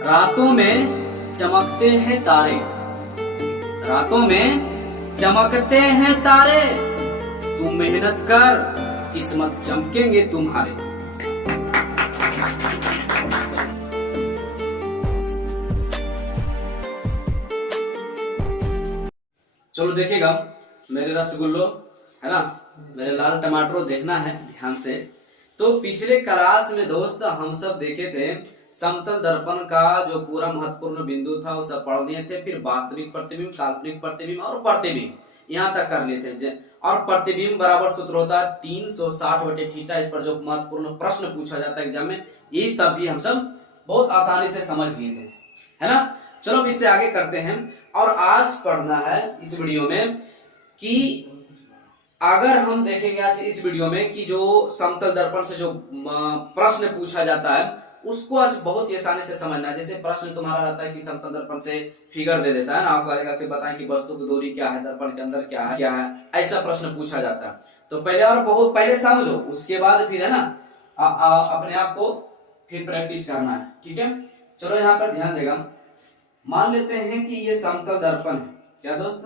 रातों में चमकते हैं तारे, रातों में चमकते हैं तारे, तू मेहनत कर किस्मत चमकेंगे तुम्हारे। चलो देखिएगा मेरे रसगुल्लो, है ना, मेरे लाल टमाटरों, देखना है ध्यान से। तो पिछले क्लास में दोस्त हम सब देखे थे समतल दर्पण का जो पूरा महत्वपूर्ण बिंदु था वो सब पढ़ लिए थे। फिर वास्तविक प्रतिबिंब, काल्पनिक प्रतिबिंब और प्रतिबिंब यहाँ तक कर लिए थे। और प्रतिबिंब बराबर सूत्र होता है 360/थीटा। इस पर जो महत्वपूर्ण प्रश्न पूछा जाता है एग्जाम में, ये सब भी हम सब बहुत आसानी से समझ लिए थे, है ना। चलो इससे आगे करते हैं। और आज पढ़ना है इस वीडियो में कि अगर हम देखेंगे आज इस वीडियो में कि जो समतल दर्पण से जो प्रश्न पूछा जाता है उसको आज बहुत ही आसानी से समझना है। जैसे प्रश्न तुम्हारा रहता है कि समतल दर्पण से फिगर दे देता है ना, आपको आएगा कि बताएं कि वस्तु की दूरी क्या है, दर्पण के अंदर क्या है, ऐसा प्रश्न पूछा जाता है। तो पहले और बहुत पहले समझो, उसके बाद फिर है ना अपने आप को फिर प्रैक्टिस करना है, ठीक है। चलो यहाँ पर ध्यान देगा, मान लेते हैं कि ये समतल दर्पण है। क्या दोस्त?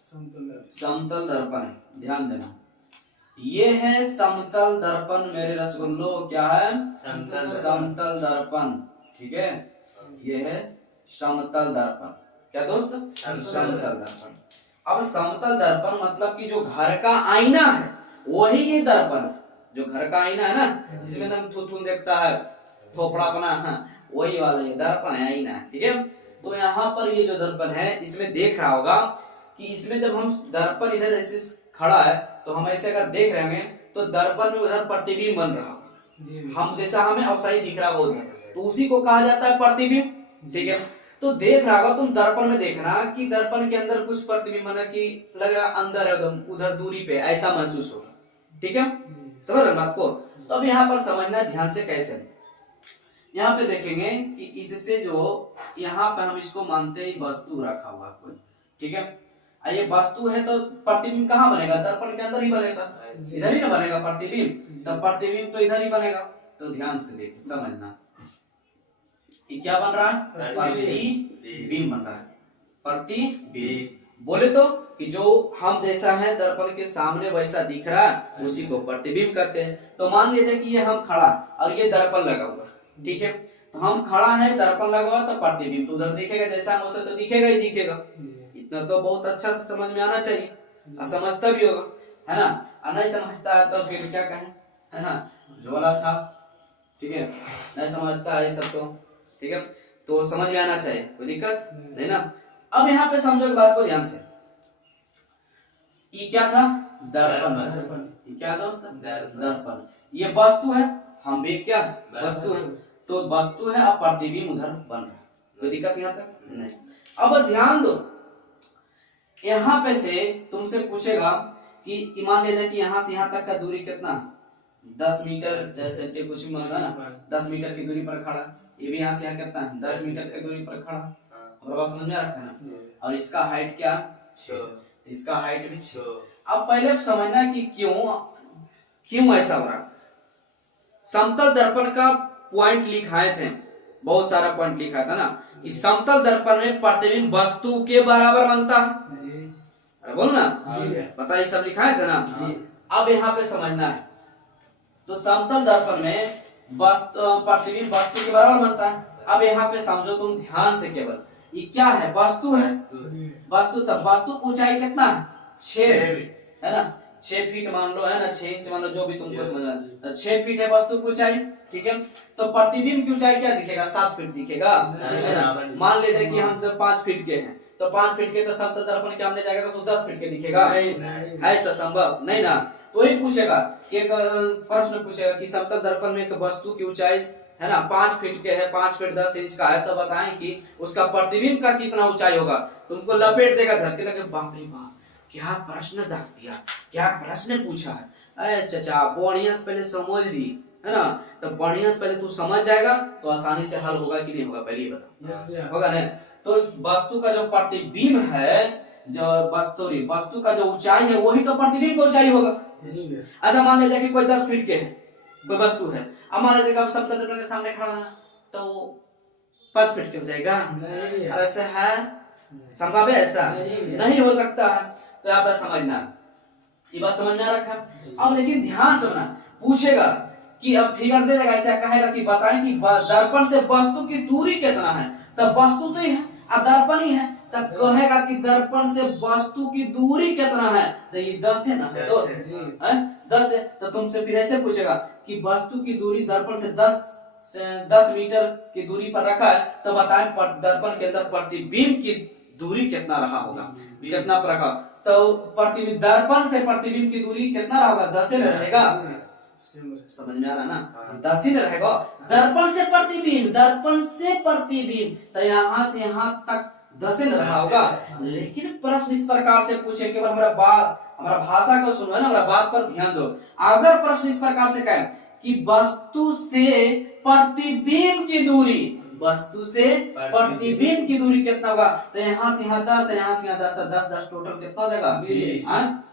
समतल दर्पण है, ध्यान देना। ये है समतल दर्पण मेरे रसगुल्लो। क्या है? समतल दर्पण, ठीक है। ये है समतल दर्पण। क्या दोस्त? समतल दर्पण। अब समतल दर्पण मतलब कि जो घर का आईना है वही ये दर्पण, जो घर का आईना है ना जिसमें तुम थूथू देखता है, थोपड़ा बना, वही वाला ये दर्पण है, आईना है, ठीक है। तो यहाँ पर ये जो दर्पण है इसमें देख रहा होगा कि इसमें जब हम दर्पण इधर ऐसे खड़ा है तो हम ऐसे अगर देख रहे हैं तो दर्पण में उधर प्रतिबिंब बन रहा, हम जैसा हमें अवसाई दिख रहा होगा उधर, तो उसी को कहा जाता है प्रतिबिंब, ठीक है। तो देख रहा होगा तुम दर्पण में, देखना कि दर्पण के अंदर कुछ प्रतिबिंब बना कि लग रहा अंदर एकदम उधर दूरी पे, ऐसा महसूस होगा, ठीक है। समझ रहे बात को? तो अब यहाँ पर समझना ध्यान से कैसे। यहाँ पे देखेंगे कि इससे जो यहाँ पे हम इसको मानते हैं वस्तु रखा हुआ कोई, ठीक है। ये वस्तु है तो प्रतिबिंब कहाँ बनेगा? दर्पण के अंदर ही बनेगा, इधर ही ना बनेगा प्रतिबिंब, तो प्रतिबिंब तो इधर ही बनेगा। तो ध्यान से देखिए, समझना ये क्या बन रहा है? प्रतिबिंब बन रहा है, प्रतिबिंब। बोले तो कि जो हम जैसा है दर्पण के सामने वैसा दिख रहा है उसी को प्रतिबिंब कहते हैं। तो मान लीजिए कि ये हम खड़ा और ये दर्पण लगा हुआ, ठीक है। तो हम खड़ा है, दर्पण लगा हुआ, तो प्रतिबिंब तो उधर दिखेगा, जैसा हम वैसा तो दिखेगा ही दिखेगा। इतना तो बहुत अच्छा से समझ में आना चाहिए, और समझता भी होगा, है ना। और नहीं समझता है तो फिर क्या कहें, है ना, झोला छाप, ठीक है। नहीं समझता है ये सब तो, ठीक है। तो समझ में आना चाहिए, कोई दिक्कत नहीं ना। अब यहाँ पे समझो एक बात को ध्यान से, ये क्या था? दर्पण। ये क्या दोस्त? दर्पण। ये वस्तु है, हम भी क्या वस्तु है, तो वस्तु है, अब प्रतिबिंब उधर बन रहा है, कोई दिक्कत यहाँ तक नहीं। अब ध्यान दो, यहाँ पे से तुमसे पूछेगा कि मान लीजिए कि यहाँ से यहाँ तक का दूरी कितना? 10 मीटर, जैसे कुछ मांगा ना, 10 मीटर की दूरी पर खड़ा। ये भी यहाँ से यहाँ कितना है? 10 मीटर की दूरी पर खड़ा। हमारा बात समझ में आ रहा है ना। और इसका हाइट क्या? 6, इसका हाइट भी 6। अब पहले समझना कि क्यों ऐसा हो रहा। समतल दर्पण का पॉइंट लिखाए थे, बहुत सारा पॉइंट लिखा था ना कि समतल दर्पण में प्रतिबिंब वस्तु के बराबर बनता है। अरे बोल ना, बताइए, सब लिखाए थे ना। अब यहाँ पे समझना है, तो समतल दर्पण में प्रतिबिंब वस्तु के बराबर बनता है। अब यहाँ पे समझो तुम ध्यान से, केवल ये क्या है? वस्तु है, वस्तु। तब वस्तु ऊंचाई कितना है? 6, है ना, 6 फीट मान लो, है ना, 6 इंच मान लो, जो भी तुमको समझना है। 6 फीट है वस्तु की ऊंचाई, ठीक है। तो प्रतिबिंब की ऊंचाई क्या दिखेगा? 7 फीट दिखेगा, है ना। मान लेते कि हम 5 फीट के हैं, तो 5 फीट के तो समतल दर्पण के सामने जाएगा तो 10 फीट के दिखेगा, ऐसा संभव नहीं ना। तो ही पूछेगा कि प्रश्न पूछेगा कि समतल दर्पण में एक वस्तु की ऊंचाई, है ना, 5 फीट के है, 5 फीट 10 इंच का है, तो बताएं कि उसका प्रतिबिंब का कितना ऊंचाई होगा। तुमको लपेट देगा धरती, लगे बाप रे बाप, क्या प्रश्न दाग दिया, क्या प्रश्न पूछा है। अरे चचा, बढ़िया से पहले समझ ली, है ना, तो बढ़िया से पहले तू समझ जाएगा तो आसानी से हल होगा कि नहीं होगा, पहले ये बता। होगा ना। तो वस्तु का जो प्रतिबिंब है, जो वस्तु का जो ऊंचाई है वही तो प्रतिबिंब का ऊंचाई होगा। अच्छा मान लीजिए कि कोई 10 फीट के है, कोई वस्तु है। अब मान लीजिए आप समतल दर्पण के सामने खड़ा है तो 5 फीट के हो जाएगा? नहीं। और ऐसा है, संभव है ऐसा? नहीं हो सकता है। तो यहाँ पर समझना, ये बात समझ में आ रखा। अब लेकिन ध्यान से सुनना, पूछेगा कि अब फिगर दे देगा, ऐसा कहेगा कि बताएं कि दर्पण से वस्तु की दूरी कितना है, तब वस्तु तो ही है और दर्पण ही है, तब कहेगा कि दर्पण से वस्तु की दूरी कितना है, तो ये 10 है ना दोस्त, 10 है। तो तुमसे फिर ऐसे पूछेगा कि वस्तु की दूरी दर्पण से 10 मीटर की दूरी पर रखा है, तो बताएं दर्पण के अंदर प्रतिबिंब की दूरी कितना रहा होगा, कितना पर रखा, तो प्रतिबिंब दर्पण से प्रतिबिंब की दूरी कितना रहा होगा, 10 रहेगा। समझ में आ रहा ना, 10 ही रहेगा। दर्पण से प्रतिबिंब, दर्पण से प्रतिबिंब, तो यहाँ से यहाँ तक 10 रहा होगा। लेकिन प्रश्न इस प्रकार से पूछे, केवल हमारा भाषा को सुनो ना, हमारा बात पर ध्यान दो। अगर प्रश्न इस प्रकार से कहे कि वस्तु से प्रतिबिंब की दूरी, वस्तु से प्रतिबिंब की दूरी कितना होगा, तो यहाँ से यहाँ 10 है, यहाँ से यहाँ 10, 10 10 टोटल कितना हो जाएगा, 20।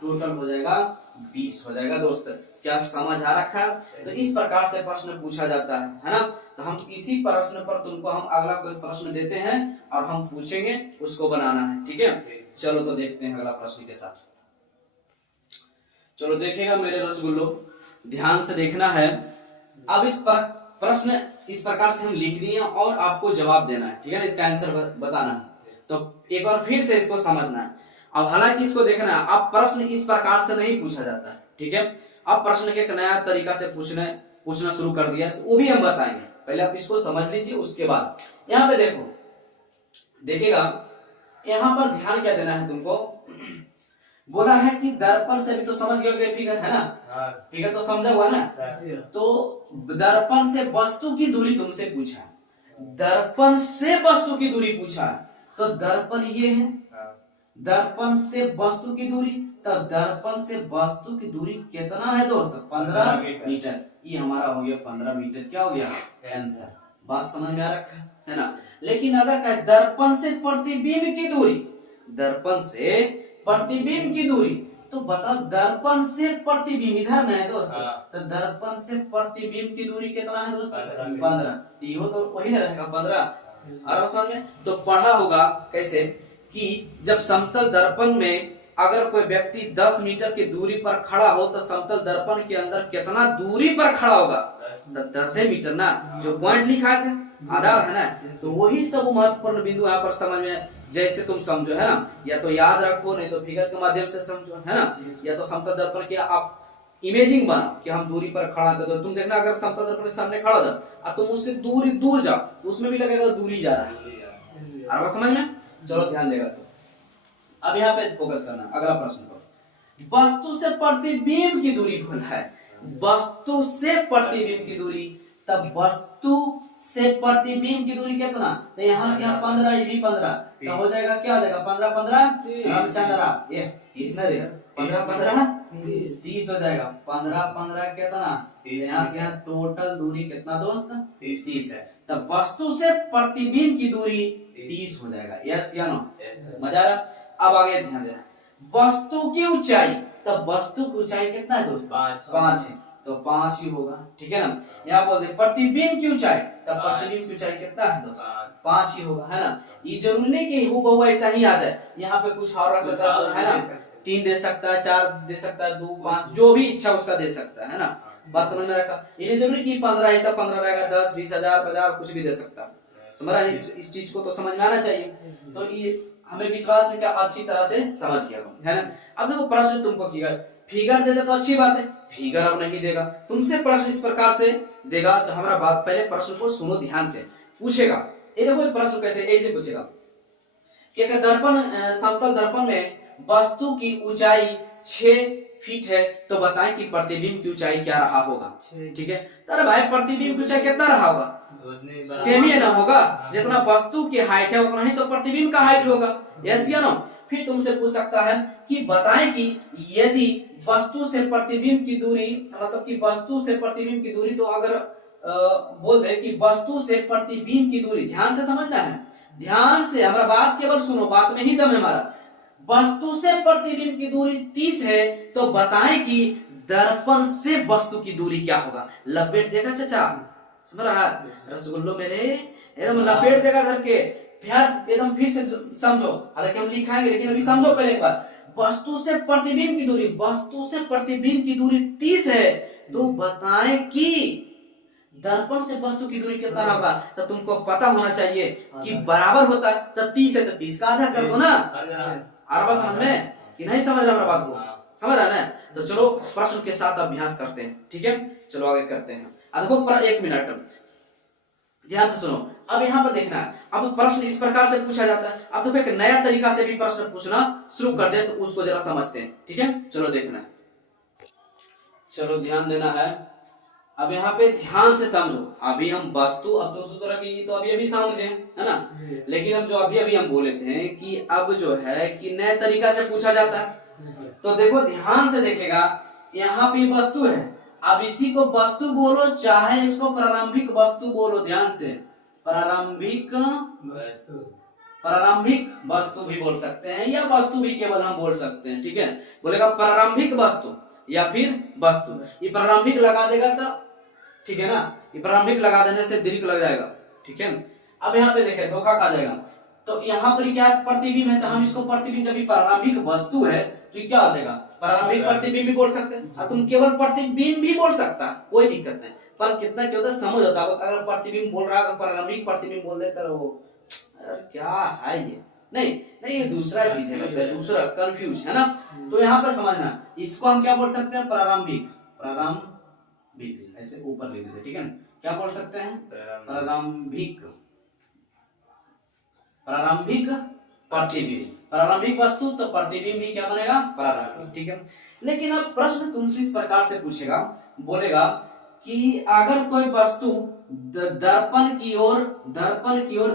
टोटल हो जाएगा 20 हो जाएगा दोस्त। क्या समझ आ रखा है? तो इस प्रकार से प्रश्न पूछा जाता है ना। तो हम इसी प्रश्न पर तुमको हम अगला कोई प्रश्न देते हैं और हम पूछेंगे, उसको बनाना है, ठीक है। चलो तो देखते हैं अगला प्रश्न के साथ। चलो देखिएगा मेरे रसगुल्लो, ध्यान से देखना है। अब इस प्रश्न इस प्रकार से हम लिख दिए और आपको जवाब देना है, ठीक है ना, इसका आंसर बताना है। तो एक बार फिर से इसको समझना है। अब हालांकि इसको देखना है, अब प्रश्न इस प्रकार से नहीं पूछा जाता है, ठीक है। अब प्रश्न के एक नया तरीका से पूछना शुरू कर दिया, तो वो भी हम बताएंगे। पहले आप इसको समझ लीजिए, उसके बाद यहाँ पे देखो, देखिएगा यहाँ पर ध्यान क्या देना है तुमको। बोला है कि दर्पण से भी, तो समझ गए फिगर है ना, फिगर तो समझा हुआ ना। तो दर्पण से वस्तु की दूरी तुमसे पूछा, दर्पण से वस्तु की दूरी पूछा, तो दर्पण ये है, दर्पण से वस्तु की दूरी, तो दर्पण से वस्तु की दूरी कितना है दोस्त, 15 मीटर। ये हमारा हो गया 15 मीटर, क्या हो गया आंसर। बात समझ में आ रखा है ना। लेकिन अगर कहे दर्पण से प्रतिबिंब की दूरी, दर्पण से प्रतिबिंब की दूरी, तो बताओ दर्पण से प्रतिबिंब इधर ना है दोस्त, तो दर्पण से प्रतिबिंब की दूरी कितना है दोस्त, 15। ये तो वही ना रहेगा 15। और समझ में तो पढ़ा होगा कैसे कि जब समतल दर्पण में अगर कोई व्यक्ति 10 मीटर की दूरी पर खड़ा हो, तो समतल दर्पण के अंदर कितना दूरी पर खड़ा होगा, 10 मीटर ना, जो पॉइंट लिखा थे आधार है ना। तो वही सब महत्वपूर्ण बिंदु यहाँ पर समझ में, जैसे तुम समझो है ना, या तो याद रखो, नहीं तो फिगर के माध्यम से समझो है ना, या तो समतल दर्पण के आप इमेजिंग बनाओ कि हम दूरी पर खड़ा थे, तो तुम देखना अगर समतल दर्पण के सामने खड़ा था और तुम उससे दूर जाओ, तो उसमें भी लगेगा दूरी जा रहा है। और समझ में, चलो ध्यान देगा। तो अब यहाँ पे फोकस करना अगला प्रश्न पर। वस्तु से प्रतिबिंब की दूरी बोला है, वस्तु से प्रतिबिंब की दूरी, तब वस्तु से प्रतिबिंब की दूरी कितना, तो यहाँ से यहाँ 15, ये भी 15, तो हो जाएगा क्या हो जाएगा, 15 15 15, ये 15 15 30 हो जाएगा। 15 15 कितना, यहाँ से यहाँ टोटल दूरी कितना दोस्त, 30 है। तब वस्तु से प्रतिबिंब की दूरी 30 हो जाएगा। यस या नो, मजा आ रहा। अब आगे ध्यान देना, वस्तु की ऊंचाई, तब वस्तु की ऊंचाई कितना है दोस्त, 5 है, तो 5 ही होगा, ठीक है ना। यहाँ बोलते हैं प्रतिबिंब की ऊंचाई, तब प्रतिबिंब की ऊंचाई कितना है दोस्त, 5 ही होगा, है ना। ये जरूरी नहीं कि हूबहू ऐसा ही आ जाए, यहाँ पे कुछ और रह सकता है ना, 3 दे सकता है, 4 दे सकता है, 2 5, जो भी इच्छा उसका दे सकता है ना। बात समझ में रखा। ये जरूरी कि 15 है तब 15 रहेगा, 10 20 हजार 50 कुछ भी दे सकता है। समझ रहा है, इस चीज को तो समझ में आना चाहिए। तो ये हमें विश्वास है कि अच्छी तरह से समझ गया है ना। अब देखो प्रश्न तुमको किया, फिगर दे दे तो अच्छी बात है, फिगर अब नहीं देगा, तुमसे प्रश्न इस प्रकार से देगा, तो हमारा बात पहले प्रश्न को सुनो ध्यान से। पूछेगा, ये देखो प्रश्न कैसे ऐसे पूछेगा कि अगर दर्पण समतल दर्पण में वस्तु की ऊंचाई 6 फीट है, तो बताएं कि प्रतिबिंब की ऊंचाई क्या रहा होगा, ठीक है। अरे भाई प्रतिबिंब की ऊंचाई कितना रहा होगा, सेम ही ना होगा, जितना वस्तु की हाइट है उतना ही तो प्रतिबिंब का हाइट होगा। यस या नो। फिर तुमसे पूछ सकता है कि बताएं कि यदि वस्तु से प्रतिबिंब की दूरी, मतलब कि वस्तु से प्रतिबिंब की दूरी, तो अगर बोल दे कि वस्तु से प्रतिबिंब की दूरी, ध्यान से समझना है, ध्यान से हमारा बात केवल सुनो, बात में ही दम है हमारा। वस्तु से प्रतिबिंब की दूरी 30 है, तो बताएं कि दर्पण से वस्तु की दूरी क्या होगा। लपेट देगा चाचा, समझ रहा है रसगुल्लो मेरे, एकदम लपेट देगा धर के। एकदम फिर से समझो, हालांकि हम लिखाएंगे लेकिन अभी समझो पहले एक बार। वस्तु से प्रतिबिंब की दूरी, वस्तु से प्रतिबिंब की दूरी 30 है, तो बताएं कि दर्पण से वस्तु की दूरी कितना होगा। तो तुमको पता होना चाहिए कि बराबर होता है, तो 30 है तो 30 का आधा कर दो ना। आ रहा समझ में कि नहीं समझ रहा बात को? समझ रहा ना? तो चलो प्रश्न के साथ अभ्यास करते हैं, ठीक है? चलो आगे करते हैं। अब देखो 1 मिनट ध्यान से सुनो। अब यहाँ पर देखना है, अब प्रश्न इस प्रकार से पूछा जाता है। अब देखो एक नया तरीका से भी प्रश्न पूछना शुरू कर दे, तो उसको जरा समझते हैं, ठीक है? चलो देखना, चलो ध्यान देना है। अब यहाँ पे ध्यान से समझो। अभी हम वस्तु, अब तो सूत्र की तो अभी समझे, है ना? लेकिन अब जो अभी हम बोले थे कि अब जो है कि नए तरीका से पूछा जाता है, तो देखो ध्यान से देखेगा। यहाँ पे वस्तु है, अब इसी को वस्तु बोलो चाहे इसको प्रारंभिक वस्तु बोलो, ध्यान से। प्रारंभिक वस्तु भी बोल सकते हैं, या वस्तु भी केवल हम बोल सकते हैं, ठीक है? बोलेगा प्रारंभिक वस्तु या फिर वस्तु। ये प्रारंभिक लगा देगा तो ठीक है ना, ये प्रारंभिक लगा देने से दीर्घ लग जाएगा, ठीक है? अब यहाँ पे देखें धोखा खा जाएगा। तो यहाँ पर क्या प्रतिबिंब है, तो हम इसको प्रतिबिंब, जब प्रारंभिक वस्तु है तो क्या हो जाएगा? प्रारंभिक प्रतिबिंब भी बोल सकते हैं, तुम केवल प्रतिबिंब भी बोल सकता, कोई दिक्कत नहीं। पर कितना क्या होता है समझ होता है। अगर प्रतिबिंब बोल रहा है, प्रारंभिक प्रतिबिंब बोल देता है, क्या है ये? नहीं ये दूसरा चीज है, दूसरा कंफ्यूज है ना। तो यहाँ पर समझना, इसको हम क्या बोल सकते हैं? प्रारंभिक ऐसे ऊपर लिख देते, ठीक है? क्या बोल सकते हैं? प्रारंभिक प्रतिबिंब। प्रारंभिक वस्तु तो प्रतिबिंब भी क्या बनेगा? प्रारंभिक, ठीक है? लेकिन अब प्रश्न तुमसे इस प्रकार से पूछेगा, बोलेगा कि अगर कोई वस्तु दर्पण की ओर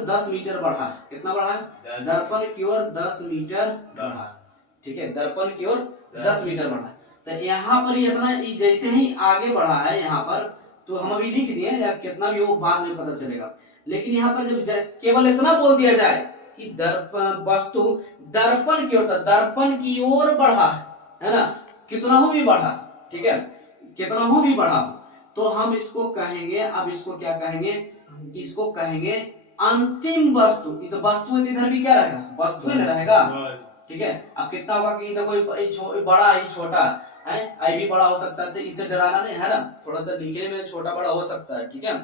10 मीटर बढ़ा है, कितना बढ़ा है? दर्पण की ओर 10 मीटर बढ़ा, ठीक है? दर्पण की ओर 10 मीटर बढ़ा, तो यहाँ पर इतना जैसे ही आगे बढ़ा है यहाँ पर, तो हम अभी लिख दिए, या कितना भी वो बाद में पता चलेगा। लेकिन यहाँ पर जब केवल इतना बोल दिया जाए कि वस्तु दर्पण की ओर बढ़ा है ना, कितना हो भी बढ़ा, ठीक है? कितना हो भी बढ़ा, तो हम इसको कहेंगे, अब इसको क्या कहेंगे? इसको कहेंगे अंतिम वस्तु। ये तो वस्तु है, इधर भी क्या रहेगा? वस्तु ही रहेगा, ठीक है? अब कितना होगा कि देखो बड़ा ही छोटा है, आई भी बड़ा हो सकता है, तो इसे डराना नहीं है ना, थोड़ा सा लिखने में छोटा बड़ा हो सकता है, ठीक है?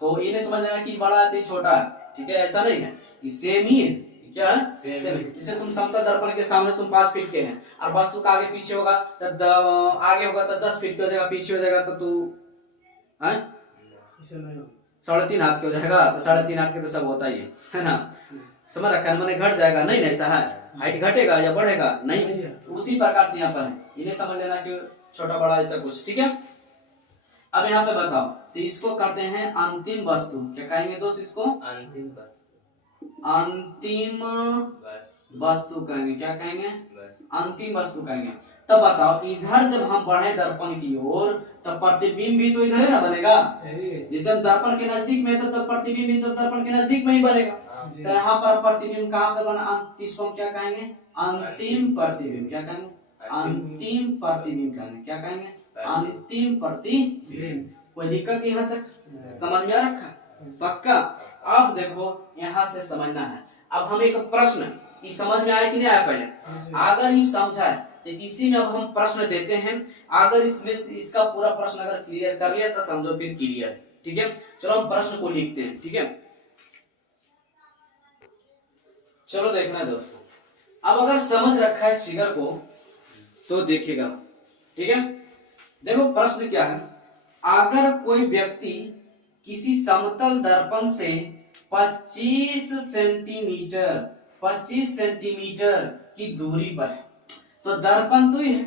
तो ये नहीं समझना कि बड़ा है तो छोटा है, ठीक है? ऐसा नहीं है, ये सेम ही है। क्या है? सेम। जैसे तुम समतल दर्पण के सामने तुम 5 फीट के हैं, और वस्तु का आगे पीछे होगा, तो आगे होगा तो 10 फीट के हो जाएगा, पीछे हो जाएगा तो तू 3.5 हाथ के हो जाएगा, तो 3.5 हाथ के तो सब होता ही है ना? समझ रखा? मैंने घट जाएगा नहीं, ऐसा है, हाइट घटेगा या बढ़ेगा नहीं, तो उसी प्रकार से यहाँ पर है। इन्हें समझ लेना कि छोटा बड़ा ऐसा कुछ, ठीक है? अब यहाँ पे बताओ, तो इसको कहते हैं अंतिम वस्तु। क्या कहेंगे दोस्त इसको? अंतिम वस्तु कहेंगे। क्या कहेंगे? अंतिम वस्तु कहेंगे। तब बताओ, इधर जब हम बढ़े दर्पण की ओर, तब प्रतिबिंब भी तो इधर है ना बनेगा। जैसे हम दर्पण के नजदीक में, तो तब प्रतिबिंब भी तो दर्पण के नजदीक में ही बनेगा। तो यहाँ पर प्रतिबिंब कहाँ पे बना? इसको हम क्या कहेंगे? अंतिम प्रतिबिंब। क्या कहेंगे? अंतिम प्रतिबिंब कहेंगे। क्या कहेंगे? अंतिम प्रतिबिंब। कोई दिक्कत यहाँ तक समझ में रखा? पक्का? अब देखो यहाँ से समझना है। अब हम एक प्रश्न इस समझ में आया कि नहीं आया? पहले अगर ये समझा है तो इसी में अब हम प्रश्न देते हैं। अगर इसमें इसका पूरा प्रश्न अगर क्लियर कर लिया तो समझो फिर क्लियर है, ठीक है? चलो हम प्रश्न को लिखते हैं, ठीक है? चलो देखना है दोस्तों, अब अगर समझ रखा है इस फिगर को तो देखिएगा, ठीक है? देखो प्रश्न क्या है। अगर कोई व्यक्ति किसी समतल दर्पण से 25 सेंटीमीटर की दूरी पर है, तो दर्पण तो ही है,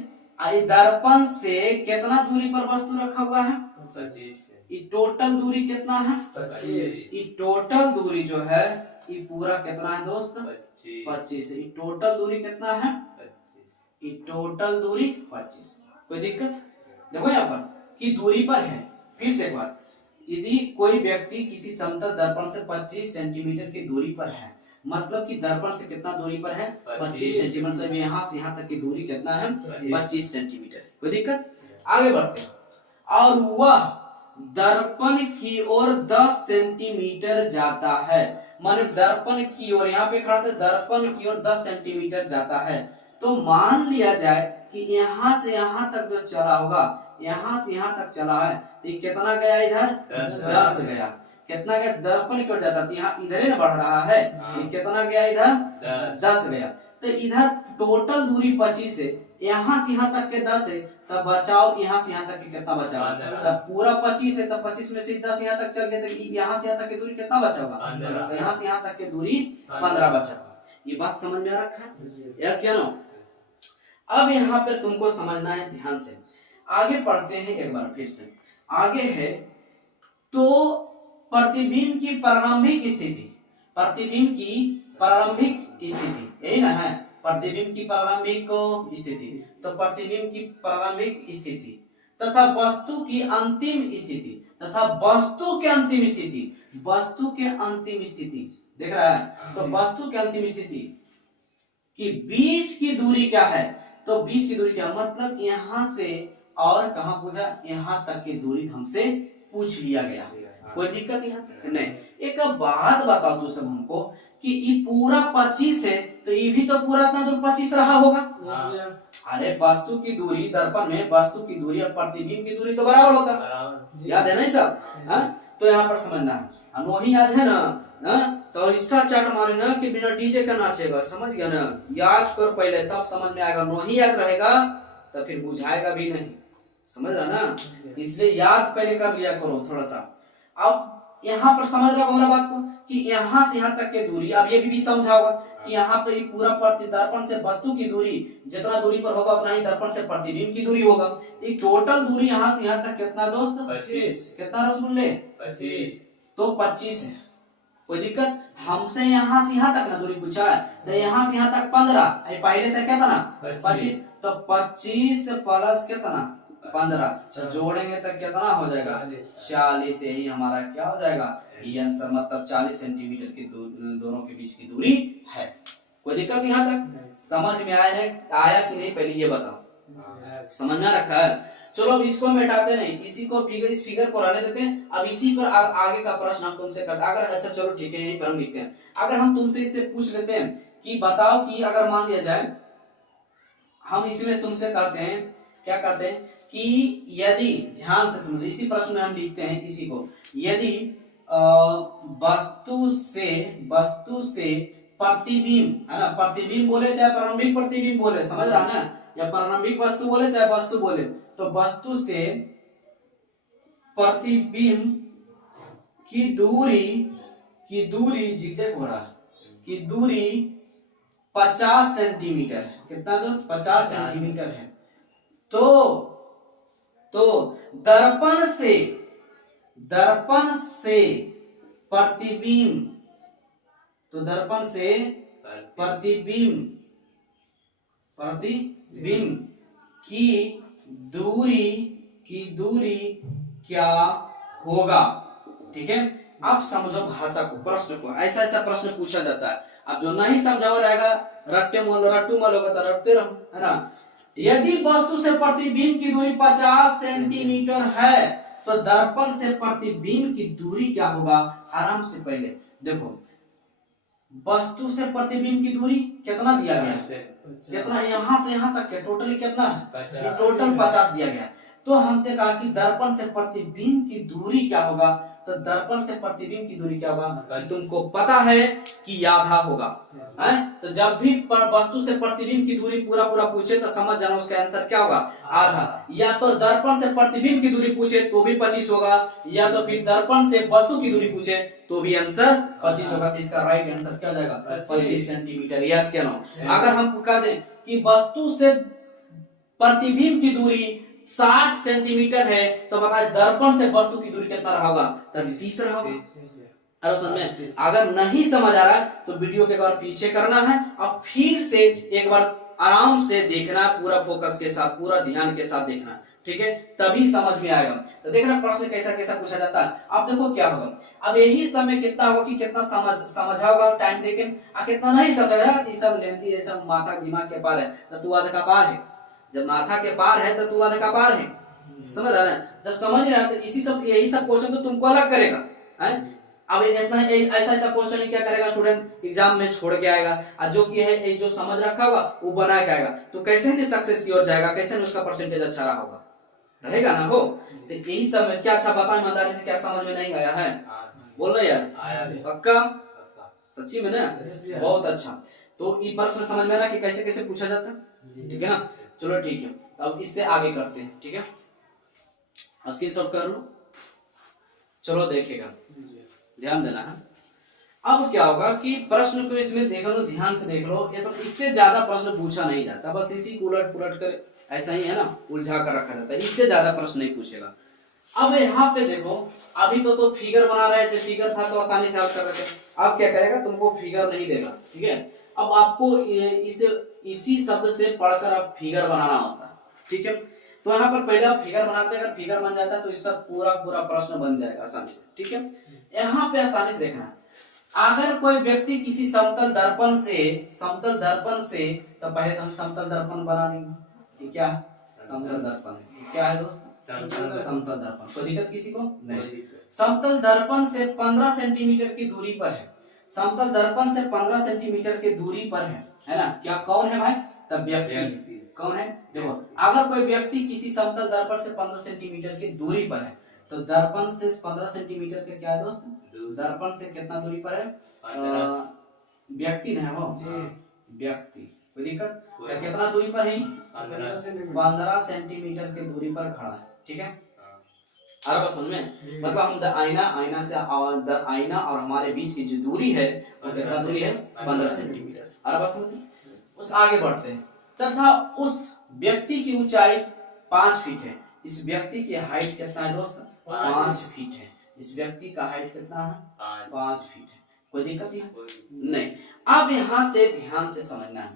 दर्पण से कितना दूरी पर वस्तु रखा हुआ है? 25। टोटल दूरी कितना है? 25। टोटल दूरी जो है ये पूरा कितना है दोस्त? 25। टोटल दूरी कितना है? 25। टोटल दूरी 25। कोई दिक्कत? देखो यहाँ पर कि दूरी पर है। फिर से एक बार, यदि कोई व्यक्ति किसी समतल दर्पण से 25 सेंटीमीटर की दूरी पर है, मतलब कि दर्पण से कितना दूरी पर है? 25 सेंटीमीटर। मतलब यहाँ से यहाँ तक की दूरी कितना है? 25 सेंटीमीटर। कोई दिक्कत? आगे बढ़ते हैं। और वह दर्पण की ओर 10 सेंटीमीटर जाता है, माने दर्पण की ओर, यहाँ पे खड़ा था, दर्पण की ओर 10 सेंटीमीटर जाता है। तो मान लिया जाए कि यहाँ से यहाँ तक जो चला होगा, यहाँ से यहाँ तक चला है, तो ये कितना गया इधर? 10 गया। कितना गया? दर्पण की ओर जाता, तो यहाँ इधर ही ना बढ़ रहा है, ये कितना गया इधर? 10 गया। तो इधर टोटल दूरी 25 है, यहाँ से यहाँ तक के 10 है, तब बचाओ यहाँ से यहाँ तक के कितना बचा? तब पूरा 25 है, तब 25 में से 10 यहाँ तक चल गए, तो यहाँ से यहाँ तक की दूरी कितना बचा होगा? तो यहाँ से यहाँ तक की दूरी 15 बचा। ये बात समझ में आ रखा है? यस या नो? अब यहाँ पे तुमको समझना है ध्यान से। आगे पढ़ते हैं एक बार फिर से। आगे है तो प्रतिबिंब की प्रारंभिक स्थिति, प्रतिबिंब की प्रारंभिक स्थिति, यही ना है? प्रतिबिंब की प्रारंभिक स्थिति, तो प्रतिबिंब की प्रारंभिक स्थिति तथा वस्तु की अंतिम स्थिति, तथा वस्तु के अंतिम स्थिति, वस्तु के अंतिम स्थिति, देख रहा है? तो वस्तु के अंतिम स्थिति कि बीच की दूरी क्या है? तो बीच की दूरी क्या मतलब यहाँ से और कहाँ पूछा? यहाँ तक की दूरी हमसे पूछ लिया गया। कोई दिक्कत यहाँ तक नहीं। एक बात बताओ तू सब हमको कि ये पूरा 25 है, तो ये भी तो पूरा इतना दूर 25 रहा होगा। अरे वस्तु की दूरी, दर्पण में वस्तु की दूरी और प्रतिबिंब की दूरी तो बराबर होगा, याद है नहीं सब? तो यहाँ पर समझना है, वही याद है ना? तो ऐसा चाट मारे ना कि बिना डीजे का नाचेगा, समझ गया ना? याद कर पहले, तब समझ में आएगा। नहीं याद रहेगा तो फिर बुझाएगा भी नहीं, समझ रहा ना? इसलिए याद पहले कर लिया करो थोड़ा सा। अब यहाँ पर समझ रहा होगा बात को कि यहाँ से यहाँ तक की दूरी, अब ये भी समझा होगा कि यहाँ पे पूरा दर्पण से वस्तु की दूरी जितना दूरी पर होगा उतना ही दर्पण से प्रतिबिंब की दूरी होगा। तो टोटल दूरी यहाँ से यहाँ तक कितना दोस्त? 25। कितना रसगुल्ले? 25। तो 25 है, कोई दिक्कत? हमसे यहाँ से यहाँ तक ना दूरी पूछा है, तो यहाँ से यहाँ तक 15, पहले से कितना? 25। तो 25 प्लस कितना? 15, तो जोड़ेंगे तो कितना हो जाएगा? 40। यही हमारा क्या हो जाएगा? ये आंसर, मतलब 40 सेंटीमीटर की दोनों के बीच की दूरी है। कोई दिक्कत यहाँ तक? समझ में आया कि नहीं? पहले ये बताओ, समझ में रखा है? चलो अब इसको हम हटाते नहीं, इसी को इस फिगर को रहने देते हैं। अब इसी पर आगे का प्रश्न हम तुमसे करते हैं। अगर अच्छा चलो ठीक है, यहीं पर हम लिखते हैं। अगर हम तुमसे इससे पूछ लेते हैं कि बताओ कि अगर मान लिया जाए, हम इसमें तुमसे कहते हैं, क्या कहते हैं कि यदि, ध्यान से समझो, इसी प्रश्न में हम लिखते हैं इसी को, यदि वस्तु से प्रतिबिंब, है ना? प्रतिबिंब बोले चाहे प्रारंभिक प्रतिबिंब बोले, समझ रहा ना? या प्रारंभिक वस्तु बोले चाहे वस्तु बोले, तो वस्तु से प्रतिबिंब की दूरी जिगजैग हो रहा है, की दूरी 50 सेंटीमीटर है। कितना दोस्त? 50 सेंटीमीटर है। तो दर्पण से प्रतिबिंब, तो दर्पण से प्रतिबिंब की दूरी क्या होगा? ठीक है, अब समझो भाषा को, प्रश्न को। ऐसा ऐसा प्रश्न पूछा जाता है। अब जो नहीं समझा हुआ रहेगा, रट्टू मल होगा तो रटते रहो, है ना? यदि वस्तु से प्रतिबिंब की दूरी 50 सेंटीमीटर है, तो दर्पण से प्रतिबिंब की दूरी क्या होगा? आराम से पहले देखो, वस्तु से प्रतिबिंब की दूरी कितना दिया गया है? कितना? यहाँ से यहाँ तक के टोटली कितना है? टोटल 50 दिया गया। तो हमसे कहा कि दर्पण से प्रतिबिंब की दूरी क्या होगा? तो दर्पण से प्रतिबिंब की दूरी क्या होगा? तुमको पता है कि आधा होगा, है? तो जब भी वस्तु से प्रतिबिंब की दूरी पूरा पूछे तो समझ जाना उसका आंसर क्या होगा? आधा। या तो दर्पण से प्रतिबिंब की दूरी पूछे तो भी 25 होगा, या तो फिर दर्पण से वस्तु की दूरी पूछे तो भी आंसर 25 होगा। तो इसका राइट आंसर क्या हो जाएगा? 25 सेंटीमीटर। यस या नो? अगर हम कह दें कि वस्तु से प्रतिबिंब की दूरी 60 सेंटीमीटर है, तो बताए दर्पण से वस्तु की दूरी कितना रहा होगा? तब 30 रहा होगा। अरे समझ में? अगर नहीं समझ आ रहा है तो वीडियो के एक बार पीछे करना है और फिर से एक बार आराम से देखना, पूरा फोकस के साथ, पूरा ध्यान के साथ देखना, ठीक है? तभी समझ में आएगा। तो देखना प्रश्न कैसा कैसा पूछा जाता है। अब देखो क्या होगा। अब यही समय कितना होगा कि कितना समझा होगा टाइम देके, कितना नहीं समझा, ये सब लेंथी है, सब माथा दिमाग के पार है, तो तू आधा का पार है। जब माथा के पार है तो तू आधा का पार है। समझ रहा है? जब समझ रहे हैं तो इसी सब यही सब क्वेश्चन तो तुमको अलग करेगा है। अब इतना ऐसा ऐसा क्वेश्चन क्या करेगा स्टूडेंट एग्जाम में छोड़ के आएगा, और जो कि है जो समझ रखा होगा वो बना के आएगा, तो कैसे नहीं सक्सेस की ओर जाएगा, कैसे नहीं उसका परसेंटेज अच्छा रहा होगा, रहेगा ना हो। तो यही सब है। क्या अच्छा बताओ ईमानदारी से, क्या समझ में नहीं आया है? बोलो यार, पक्का सच्ची में ना? बहुत अच्छा। तो ये प्रश्न समझ में ना कि कैसे कैसे पूछा जाता है, ठीक है ना? चलो ठीक है, अब इससे आगे करते हैं, ठीक है? स्क्रीनशॉट कर लो। चलो देखिएगा, ध्यान देना है। अब क्या होगा कि प्रश्न को इसमें देख लो, ध्यान से देख लो, ये तो इससे ज्यादा प्रश्न पूछा नहीं जाता, बस इसी को उलट पुलट कर ऐसा ही है ना, उलझा कर रखा जाता है, इससे ज्यादा प्रश्न नहीं पूछेगा। अब यहाँ पे देखो, अभी तो फिगर बना रहे थे, फिगर था तो आसानी से हल कर रहे थे। अब क्या करेगा, तुमको फिगर नहीं देगा, ठीक है? अब आपको इसी शब्द से पढ़कर अब फिगर बनाना होता है, ठीक है? तो यहाँ पर पहले आप फिगर बनाते हैं, अगर फिगर बन जाता है तो इसका पूरा पूरा प्रश्न बन जाएगा आसानी से, ठीक है? यहाँ पे आसानी से देखना है, अगर कोई व्यक्ति किसी समतल दर्पण से, तो पहले तो हम समतल दर्पण बना देंगे। क्या समतल दर्पण है? क्या है दोस्त? समतल दर्पण। कोई दिक्कत किसी को? नहीं। समतल दर्पण से 15 सेंटीमीटर की दूरी पर है, समतल दर्पण से 15 सेंटीमीटर की दूरी पर है ना? क्या कौन है भाई? तब व्यक्ति कौन है? देखो, अगर कोई व्यक्ति किसी समतल दर्पण से 15 सेंटीमीटर की दूरी पर है, तो दर्पण से 15 सेंटीमीटर के क्या है दोस्त? दर्पण से कितना दूरी पर है? व्यक्ति है वो, व्यक्ति। कोई दिक्कत? कितना दूरी पर है? 15 सेंटीमीटर की दूरी पर खड़ा है, ठीक है? अरे समझ में, मतलब हम आईना और हमारे बीच की जो दूरी है वो कितना दूरी है? 15 सेंटीमीटर। अरे समझ में, उस आगे बढ़ते हैं। तथा उस व्यक्ति की ऊंचाई 5 फीट है। इस व्यक्ति की हाइट कितना है दोस्त? 5 फीट है। इस व्यक्ति का हाइट कितना है? 5 फीट है। कोई दिक्कत नहीं। अब यहाँ से ध्यान से समझना है,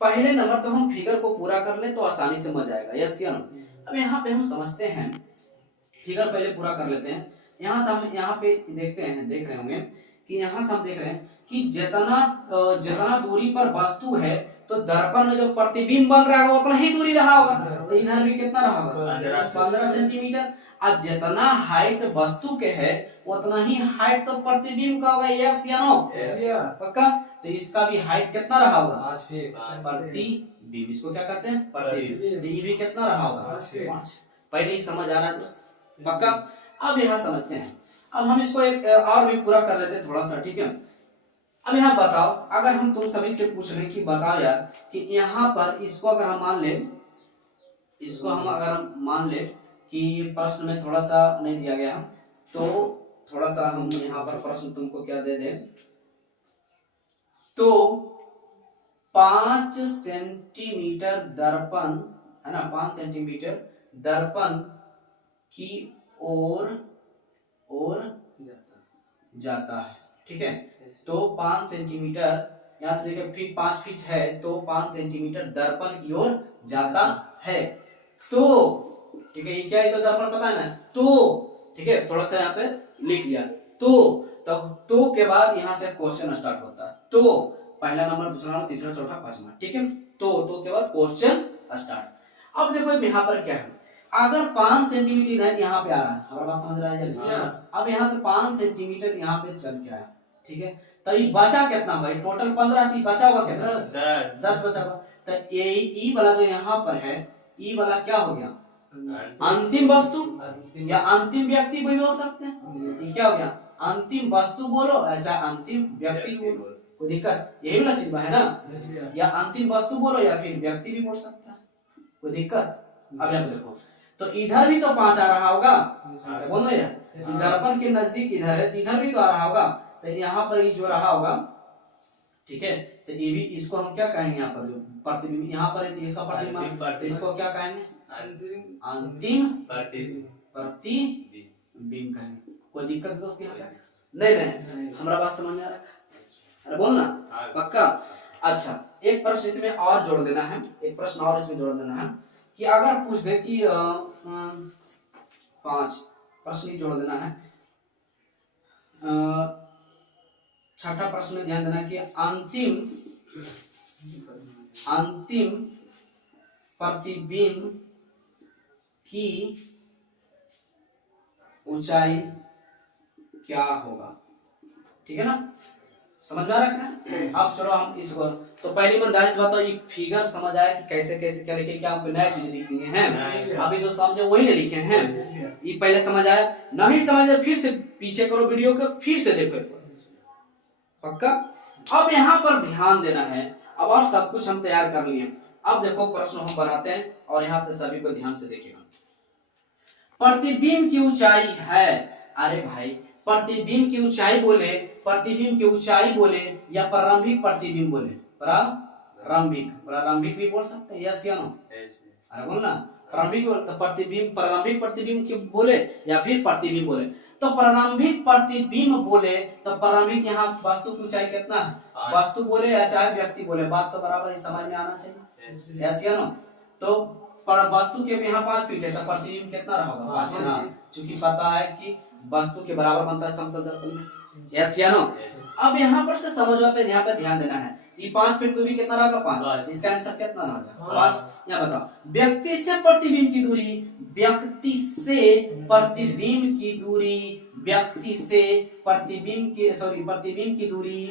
पहले नंबर तो हम फिगर को पूरा कर ले तो आसानी से समझ आएगा, यस या नो? अब यहाँ पे हम समझते हैं, फिगर पहले पूरा कर लेते हैं। यहाँ से हम यहाँ पे देख रहे होंगे कि यहाँ से हम देख रहे हैं कि जितना दूरी पर वस्तु है, तो दर्पण में जो प्रतिबिंब बन रहा है उतना ही दूरी रहा होगा, तो इधर भी कितना रहा होगा? 15 सेंटीमीटर। अब जितना हाइट वस्तु के है उतना ही हाइट तो प्रतिबिंब का होगा, यस या नो? पक्का? तो इसका भी हाइट कितना रहा होगा? प्रतिबिंब। इसको क्या कहते हैं? प्रतिबिंब। तो ये भी कितना रहा होगा? 5। पहले ही समझ आ रहा है दोस्त? पक्का? अब यहाँ समझते हैं, अब हम इसको एक और भी पूरा कर लेते हैं थोड़ा सा, ठीक है? अब यहाँ बताओ, अगर हम तुम सभी से पूछ रहे कि बताओ यार कि यहाँ पर इसको अगर हम मान ले कि प्रश्न में थोड़ा सा नहीं दिया गया, तो थोड़ा सा हम यहाँ पर प्रश्न तुमको क्या दे दें, तो 5 सेंटीमीटर दर्पण है ना, 5 सेंटीमीटर दर्पण की ओर जाता है, ठीक है? तो 5 सेंटीमीटर यहाँ से देखिए, फिर 5 फीट है तो 5 सेंटीमीटर दर्पण की ओर जाता है, तो ठीक है, ये क्या है? तो दर्पण पता है ना, तो ठीक है, थोड़ा सा यहाँ पे लिख लिया, तो के बाद यहाँ से क्वेश्चन स्टार्ट होता है। तो पहला नंबर, दूसरा नंबर, तीसरा, चौथा, पांचवा, ठीक है? तो के बाद क्वेश्चन स्टार्ट। अब देखो यहाँ पर क्या है, अगर 5 सेंटीमीटर यहाँ पे आ रहा है, हमारा बात समझ रहा है? अब यहाँ पे 5 सेंटीमीटर यहाँ पे चल के आया, ठीक है? तो ये बचा कितना होगा? टोटल 15 थी, बचा हुआ कितना? 10 बचा हुआ। तो ई वाला जो यहाँ पर है, ई वाला क्या हो गया? अंतिम वस्तु या अंतिम व्यक्ति भी हो सकते हैं। ये क्या हो गया? अंतिम वस्तु बोलो चाहे अंतिम व्यक्ति बोलो, कोई दिक्कत? यही वाला चीज है ना, या अंतिम वस्तु बोलो या फिर व्यक्ति भी बोल सकता है, कोई दिक्कत? अब यहाँ देखो, तो इधर भी तो 5 आ रहा होगा, बोलो यार, दर्पण के नजदीक इधर है, तो इधर भी तो आ रहा होगा, तो यहाँ पर ये जो रहा होगा, ठीक है? तो ये भी, इसको हम क्या कहेंगे? यहाँ पर जो प्रतिबिंब यहाँ पर है, इसका प्रतिबिंब, तो इसको क्या कहेंगे? अंतिम प्रतिबिंब कहेंगे। कोई दिक्कत दोस्त यहाँ तक? नहीं, हमारा बात समझ में आ रहा है? अरे बोलना पक्का? अच्छा, एक प्रश्न इसमें और जोड़ देना है, एक प्रश्न और इसमें जोड़ देना है कि अगर पूछ दे कि 5 प्रश्न जोड़ देना है। छठा प्रश्न में ध्यान देना कि अंतिम प्रतिबिंब की ऊंचाई क्या होगा। ठीक है ना, समझ में आ रहा है। अब चलो हम इसको, तो पहली ईमानदारी से बताओ, ये फिगर समझ आया कि कैसे कैसे क्या लिखे, क्या हमको नया चीज लिखेंगे हैं, अभी जो समझे वही नहीं लिखे हैं, ये पहले समझ आया। नहीं समझ आया फिर से पीछे करो वीडियो को, फिर से देखो पक्का। अब यहाँ पर ध्यान देना है। अब और सब कुछ हम तैयार कर लिए। अब देखो प्रश्न हम बनाते हैं और यहाँ से सभी को ध्यान से देखिएगा। प्रतिबिंब की ऊंचाई है, अरे भाई प्रतिबिंब की ऊंचाई बोले, प्रतिबिंब की ऊंचाई बोले या प्रारंभिक प्रतिबिंब बोले, प्रारंभिक, प्रारंभिक भी बोल सकते हैं, यस या नो, अरे बोलना प्रारंभिक बोलते, प्रतिबिंब प्रारंभिक प्रतिबिंब के बोले या फिर प्रतिबिंब बोले। तो प्रारंभिक प्रतिबिंब बोले तो प्रारंभिक यहाँ वस्तु की ऊंचाई कितना है, वस्तु बोले या चाहे व्यक्ति बोले, बात तो बराबर ही समझ में आना चाहिए, यस या नो। तो पर वस्तु के यहाँ 5 फीट है तो प्रतिबिंब कितना रहेगा, 5 है ना, क्योंकि पता है कि वस्तु के बराबर बनता है समतल दर्पण में, यस या नो। अब यहाँ पर से समझो पे यहाँ पे ध्यान देना है, ये 5 फीट दूरी कितना रहेगा, 5, इसका आंसर कितना रहेगा, 5। यहाँ बताओ व्यक्ति से प्रतिबिंब की दूरी, व्यक्ति से प्रतिबिंब की दूरी, व्यक्ति से प्रतिबिंब की, सॉरी प्रतिबिंब की दूरी,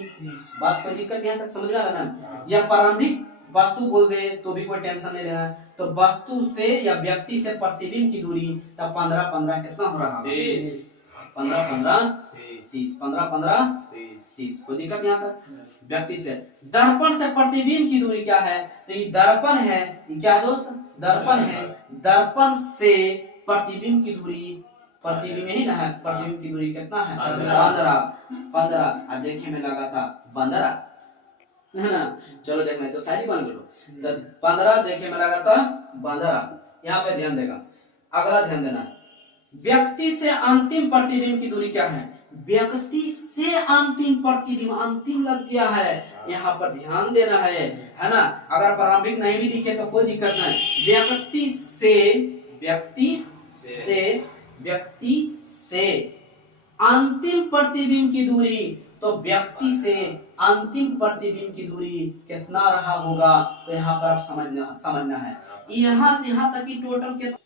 बात कोई दिक्कत यहाँ तक समझ में आ रहा है ना। या प्रारंभिक वस्तु बोल दे तो भी कोई टेंशन नहीं लेना है। तो वस्तु से या व्यक्ति से प्रतिबिंब की दूरी तब 15 15 कितना हो रहा है, 15 15 30, 15 15 30, कोई दिक्कत यहाँ तक। व्यक्ति से दर्पण से प्रतिबिंब की दूरी क्या है, तो ये दर्पण है, ये क्या है दोस्त, दर्पण है। दर्पण से प्रतिबिंब की दूरी, प्रतिबिंब ही ना है, प्रतिबिंब की दूरी कितना है, 15 15, देखिए में लगा था 15 है ना। चलो देखना है तो शायरी बन लो, तो 15 देखिए में लगा था 15, यहाँ पे ध्यान देगा। अगला ध्यान देना, व्यक्ति से अंतिम प्रतिबिंब की दूरी क्या है, व्यक्ति से अंतिम प्रतिबिंब, अंतिम लग गया है, यहाँ पर ध्यान देना है ना। अगर प्रारंभिक नहीं भी दिखे तो कोई दिक्कत नहीं, व्यक्ति से, व्यक्ति से, व्यक्ति से अंतिम प्रतिबिंब की दूरी, तो व्यक्ति से अंतिम प्रतिबिंब की दूरी कितना रहा होगा, तो यहाँ पर आप समझना है। यहाँ से यहाँ तक की टोटल कितना,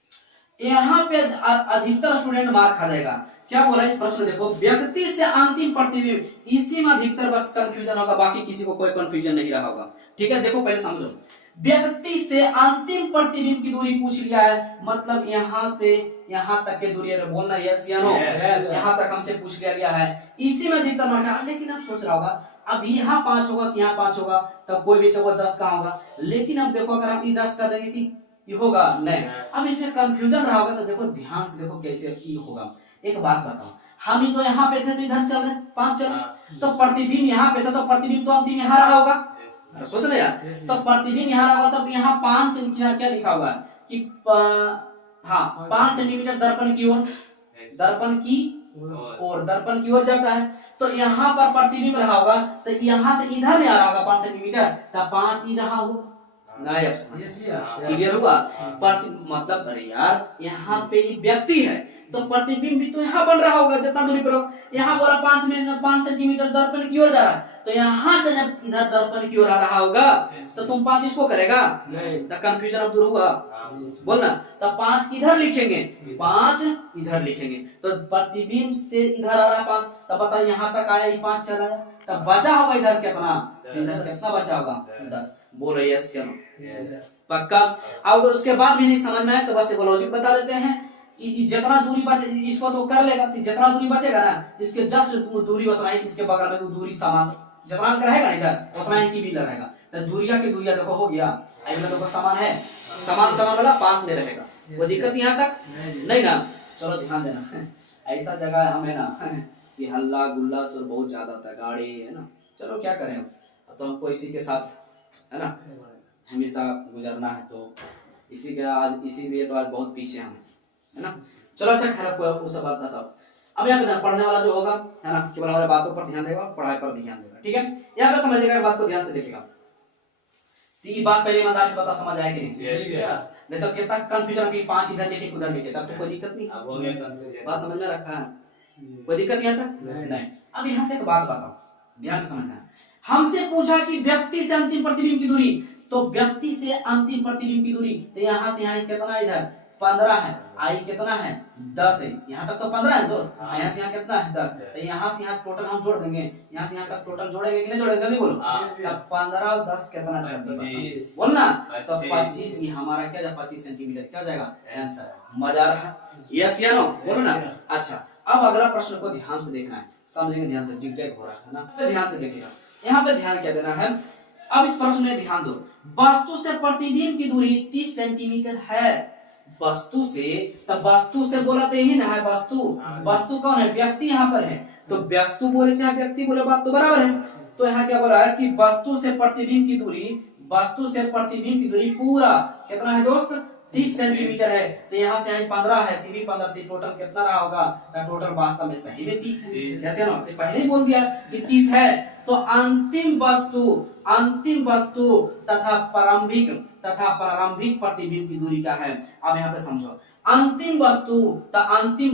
यहाँ पे अधिकतर स्टूडेंट मार खा जाएगा। क्या बोला इस प्रश्न देखो, व्यक्ति से अंतिम प्रतिबिंब, इसी में अधिकतर बस कंफ्यूजन होगा, बाकी किसी को कोई कंफ्यूजन नहीं रहा होगा। ठीक है, देखो पहले समझो, व्यक्ति से अंतिम प्रतिबिंब की दूरी पूछ लिया है, मतलब यहाँ से यहाँ तक की दूरी है, बोलना यस या नो, यहाँ तक हमसे पूछ लिया गया है, इसी में अधिकतर मार्क है। लेकिन आप सोच रहा होगा अब यहाँ 5 होगा, यहाँ 5 होगा, तब कोई भी तो वो 10 का होगा। लेकिन अब देखो अगर हम 10 कर देंगे थी होगा नहीं, अब इसमें कंफ्यूजन रहा होगा, तो देखो ध्यान से देखो कैसे होगा। एक बात बताओ, हम ही तो यहाँ पे थे तो इधर चल रहे 5 चल रहे, तो प्रतिबिंब यहाँ पे था तो प्रतिबिंब तो अंतिम यहाँ रहा होगा, सोच रहे यार, तो प्रतिबिंब यहाँ रहा होगा, तब यहाँ 5 सेंटीमीटर क्या लिखा हुआ है कि हाँ 5 सेंटीमीटर दर्पण की ओर, दर्पण की और दर्पण की ओर जाता है, तो यहाँ पर प्रतिबिंब रहा होगा, तो यहाँ से इधर में आ रहा होगा 5 सेंटीमीटर, तब 5 ही रहा होगा। क्लियर हुआ, मतलब अरे यार यहाँ पे व्यक्ति है तो प्रतिबिंब भी तो यहाँ बन रहा होगा जितना दूरी पर होगा। यहाँ बोला 5 सेंटीमीटर दर्पण की ओर जा रहा है, तो यहाँ से जब इधर दर्पण की ओर आ रहा होगा तो तुम 5 इसको करेगा, तो कंफ्यूजन अब दूर हुआ, बोलना। तब 5 किधर लिखेंगे, 5 इधर लिखेंगे, तो प्रतिबिंब से इधर आ रहा 5, तब बताओ यहाँ तक आया, 5 चला आया, तब बचा होगा इधर कितना, इधर कितना बचा होगा 10। बोलो यस या नो, पक्का। अगर उसके बाद भी नहीं समझ में आए तो बस लॉजिक बता देते हैं, जितना दूरी बचे इसको तो कर लेगा, जितना दूरी बचेगा ना इसके जस्ट दूरी उतना ही, इसके बगल में दूरी समान जितना रहेगा इधर उतना ही की भी रहेगा, तो दूरिया की दूरिया देखो हो गया, देखो समान है, समान समान वाला 5 में रहेगा, वो दिक्कत यहाँ तक नहीं ना। चलो ध्यान देना, ऐसा जगह हमें ना कि हल्ला गुल्ला शोर बहुत ज्यादा होता है, गाड़ी है ना, चलो क्या करें, तो हमको इसी के साथ है ना हमेशा गुजरना है, तो इसी के आज इसीलिए तो आज बहुत पीछे हम है ना। चलो अच्छा खैर वो सब बात बताओ। अब यहाँ पे पढ़ने वाला जो होगा है ना केवल हमारे बातों पर ध्यान देगा, पढ़ाई पर ध्यान देगा, ठीक है। यहाँ पे समझिएगा, बात को ध्यान से देखिएगा, तो ये बात पहले ईमानदारी से पता समझ आया कि नहीं, नहीं तो कितना कंफ्यूजन की 5 इधर लिखे उधर लिखे, तब तो कोई दिक्कत नहीं, बात समझ में रखा है, कोई दिक्कत यहाँ तक नहीं। अब यहाँ से एक बात बताओ, ध्यान से समझना है, हमसे पूछा कि व्यक्ति से अंतिम प्रतिबिंब की दूरी, तो व्यक्ति से अंतिम प्रतिबिंब की दूरी, तो यहाँ से यहाँ कितना इधर 15 है, आई कितना है 10 है, यहाँ तक तो 15 है दोस्त, यहाँ से यहाँ कितना है 10, तो यहाँ से यहाँ टोटल हम जोड़ देंगे, यहाँ से यहाँ तक टोटल जोड़ेंगे कि नहीं जोड़ेंगे, जल्दी बोलो। तब 15 और 10 कितना 26 बोलना, तो 25 ये हमारा क्या जाएगा 25 सेंटीमीटर क्या जाएगा आंसर। मजा आ रहा है, यस या नो बोलो ना। अच्छा अब अगला प्रश्न को ध्यान से देखना है, समझेंगे ध्यान से, जिगजैग हो रहा है ना, ध्यान से देखिएगा, यहाँ पे ध्यान क्या देना है। अब इस प्रश्न में ध्यान दो, वस्तु से प्रतिबिंब की दूरी 30 सेंटीमीटर है, वस्तु से, तब वस्तु से बोला तो यही ना है वस्तु, वस्तु कौन है, व्यक्ति यहाँ पर है, तो वस्तु बोले चाहे व्यक्ति बोले बात तो बराबर है। तो यहाँ क्या बोला है कि वस्तु से प्रतिबिंब की दूरी, वस्तु से प्रतिबिंब की दूरी पूरा कितना है दोस्त 30 सेंटीमीटर है, तो यहाँ से 15 है, 3 15 थी, टोटल कितना रहा होगा, टोटल वास्तव में सही में 30 है, जैसे ना पहले ही बोल दिया कि 30 है। तो अंतिम वस्तु तथा प्रारंभिक प्रतिबिंब की दूरी क्या है। अब यहाँ पे समझो, अंतिम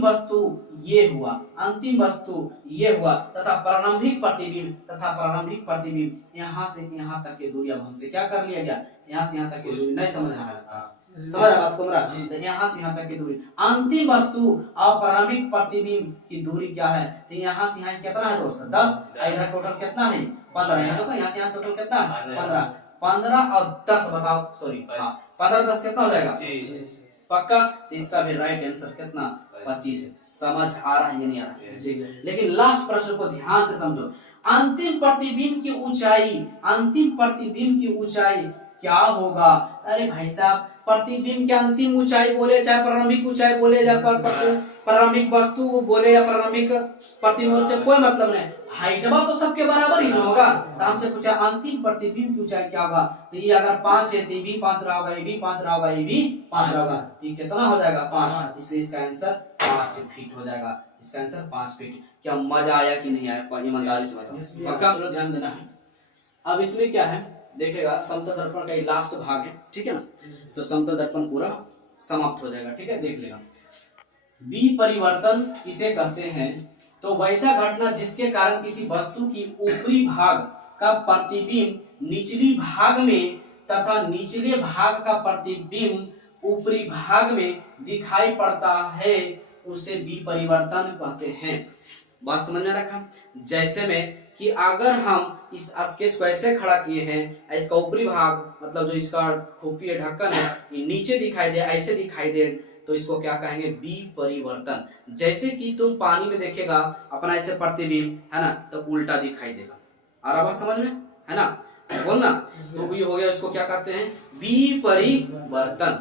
वस्तु ये हुआ, अंतिम वस्तु ये हुआ तथा प्रारंभिक प्रतिबिंब यहाँ से यहाँ तक की दूरी अब हमसे क्या कर लिया गया, यहाँ से यहाँ तक की दूरी नहीं समझ रहा है, समझ रहा बात को मेरा, तो यहाँ से यहाँ तक की दूरी, अंतिम वस्तु और प्रारंभिक प्रतिबिंब की दूरी क्या है, तो यहाँ से यहाँ कितना है दोस्त 10, इधर टोटल कितना है 15, यहाँ से यहाँ टोटल कितना 15 और 10 बताओ, सॉरी हाँ 15 10 कितना हो जाएगा पक्का, तो इसका भी राइट आंसर कितना 25 है। समझ आ रहा है या नहीं आ रहा है। लेकिन लास्ट प्रश्न को ध्यान से समझो, अंतिम प्रतिबिंब की ऊंचाई क्या होगा। अरे भाई साहब प्रतिबिंब की अंतिम ऊंचाई बोले चाहे प्रारंभिक ऊंचाई बोले या प्रारंभिक वस्तु बोले या प्रारंभिक प्रतिबिंब से कोई मतलब नहीं, हाइट तो सबके बराबर ही ना होगा। तो हमसे पूछा अंतिम प्रतिबिंब की ऊंचाई क्या होगा, तो ये अगर 5 है तो ये भी 5 रहा होगा, ये भी 5 रहा होगा, ये भी 5 रहा होगा, तो ये कितना हो जाएगा 5, इसलिए इसका आंसर 5 फीट हो जाएगा, इसका आंसर 5 फीट। क्या मजा आया कि नहीं आया, ईमानदारी से बताओ, पक्का ध्यान देना है। अब इसमें क्या है देखेगा, समतल दर्पण का लास्ट भाग है, ठीक है ना, तो समतल दर्पण पूरा समाप्त हो जाएगा, ठीक है, देख लेगा। विपरिवर्तन इसे कहते हैं, तो वैसा घटना जिसके कारण किसी वस्तु की ऊपरी भाग का प्रतिबिंब निचली भाग में तथा निचले भाग का प्रतिबिंब ऊपरी भाग में दिखाई पड़ता है, उसे विपरिवर्तन कहते हैं। बात समझ में रखा, जैसे में कि अगर हम इस स्केच को ऐसे खड़ा किए हैं, इसका ऊपरी भाग मतलब जो इसका खुफिया ढक्कन है ये नीचे दिखाई दे, ऐसे दिखाई दे, तो इसको क्या कहेंगे विपरिवर्तन। जैसे कि तुम पानी में देखेगा अपना ऐसे प्रतिबिंब है ना, तो उल्टा दिखाई देगा, आ रहा बात समझ में है ना, बोलना, तो ये हो गया, इसको क्या कहते हैं विपरिवर्तन।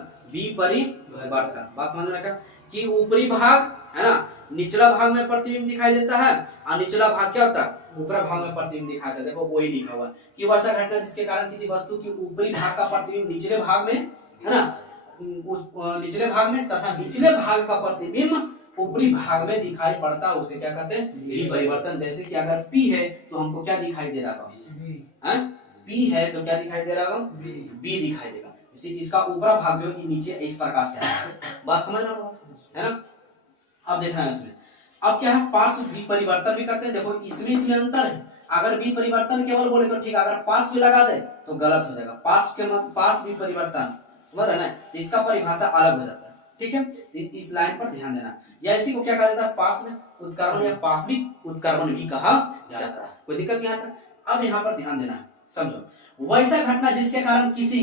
बात समझ में रखा कि ऊपरी भाग है ना, निचला भाग में प्रतिबिंब दिखाई देता है, और निचला भाग क्या होता है ऊपरी भाग में प्रतिबिंब दिखाई देता है। देखो वही लिखा हुआ कि वैसा घटना जिसके कारण किसी वस्तु की ऊपरी भाग का प्रतिबिंब निचले भाग में है ना, निचले भाग में तथा निचले भाग का प्रतिबिंब ऊपरी भाग में दिखाई पड़ता है, उसे क्या कहते हैं विपरिवर्तन। जैसे कि अगर P है तो हमको क्या दिखाई दे रहा है, P है तो क्या दिखाई दे रहा होगा B दिखाई देगा, इसका ऊपरा भाग जो नीचे इस प्रकार से आया, बात समझ में है ना। अब देखना है इसमें, अब क्या है पार्श्व विपरिवर्तन भी करते हैं, देखो इसमें अंतर है। अगर विपरिवर्तन केवल बोले तो ठीक, अगर पार्श्व लगा दे तो गलत हो जाएगा। पार्श्व विपरिवर्तन समझ रहे ना, तो इसका परिभाषा अलग हो जाता है, ठीक है, तो इस लाइन पर ध्यान देना। या इसी को क्या कहा जाता है पार्श्व उत्कर्मण या पार्श्विक उत्कर्मण भी कहा जाता है, कोई दिक्कत यहाँ तक। अब यहाँ पर ध्यान देना है, समझो वैसा घटना जिसके कारण किसी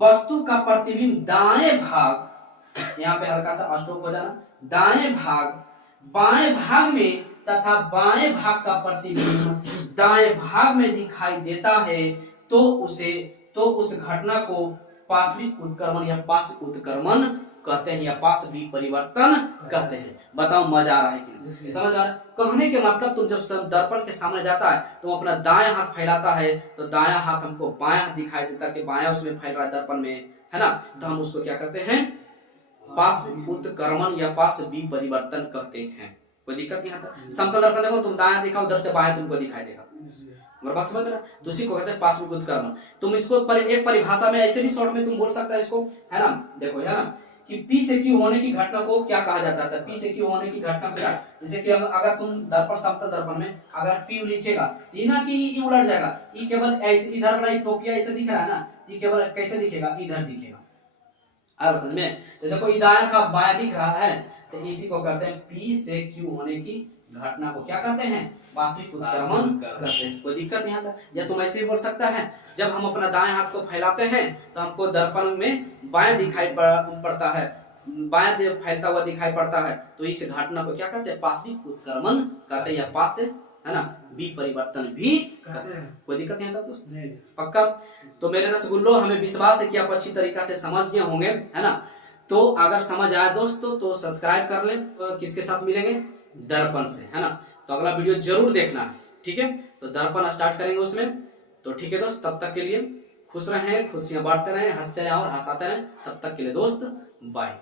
वस्तु का प्रतिबिंब दाएं भाग, यहाँ पे हल्का सा स्टॉप हो जाना, दाएं भाग बाएं भाग में तथा बाएं भाग का प्रतिबिंब दाएं भाग में दिखाई देता है, तो उस घटना को पार्श्विक उत्कर्मण या पार्श्व उत्कर्मण कहते हैं, या पार्श्व विपरिवर्तन कहते हैं। बताओ मजा आ रहा है कि नहीं, समझ आ रहा है। कहने के मतलब तुम जब दर्पण के सामने जाता है तो अपना दायां हाथ फैलाता है, तो दायां हाथ हमको बायां हाथ दिखाई देता कि बायां उसमें फैल रहा है दर्पण में, है ना, तो हम उसको क्या कहते हैं पार्श्व उत्कर्मण या पार्श्व विपरिवर्तन कहते हैं। कोई दिक्कत यहाँ तक। समतल दर्पण देखो तुम दायां दिखाओ, उधर से बायां तुमको दिखाई देगा, बात समझ में, तो उसी को कहते हैं पार्श्व उत्कर्मण। तुम इसको एक परिभाषा में ऐसे भी शॉर्ट में तुम बोल सकता है इसको, है ना, देखो है ना कि P से Q होने की घटना को क्या कहा जाता है। P से Q होने की घटना को क्या, जैसे कि अगर तुम दर्पण समतल दर्पण में अगर P लिखेगा तो ना कि E उलट जाएगा, E केवल ऐसे इधर वाला टोपिया ऐसे दिख रहा है ना, E केवल कैसे दिखेगा इधर दिखेगा, अब समझ में। तो देखो ये दायां का बायां दिख रहा है, तो इसी को कहते हैं P से Q होने की घटना को क्या कहते हैं, पार्श्विक उत्क्रमण कहते हैं। कोई दिक्कत यहाँ तक, या तुम ऐसे ही बोल सकता है, जब हम अपना दाएं हाथ को फैलाते हैं तो हमको दर्पण में बायां दिखाई पड़ता है, बायां फैलता हुआ दिखाई पड़ता है, तो इस घटना को क्या कहते हैं, पार्श्विक उत्क्रमण कहते हैं, या पास से है ना विपरिवर्तन भी कहते हैं। कोई दिक्कत नहीं था दोस्त, पक्का। तो मेरे रसगुल्लो, हमें विश्वास है कि आप अच्छी तरीका से समझ गए होंगे, है ना। तो अगर समझ आया दोस्तों तो सब्सक्राइब कर लें। किसके साथ मिलेंगे, दर्पण से, है ना। तो अगला वीडियो जरूर देखना है, ठीक है। तो दर्पण स्टार्ट करेंगे उसमें। तो ठीक है दोस्त, तब तक के लिए खुश रहें, खुशियां बांटते रहें, हंसते रहें और हंसाते रहें। तब तक के लिए दोस्त बाय।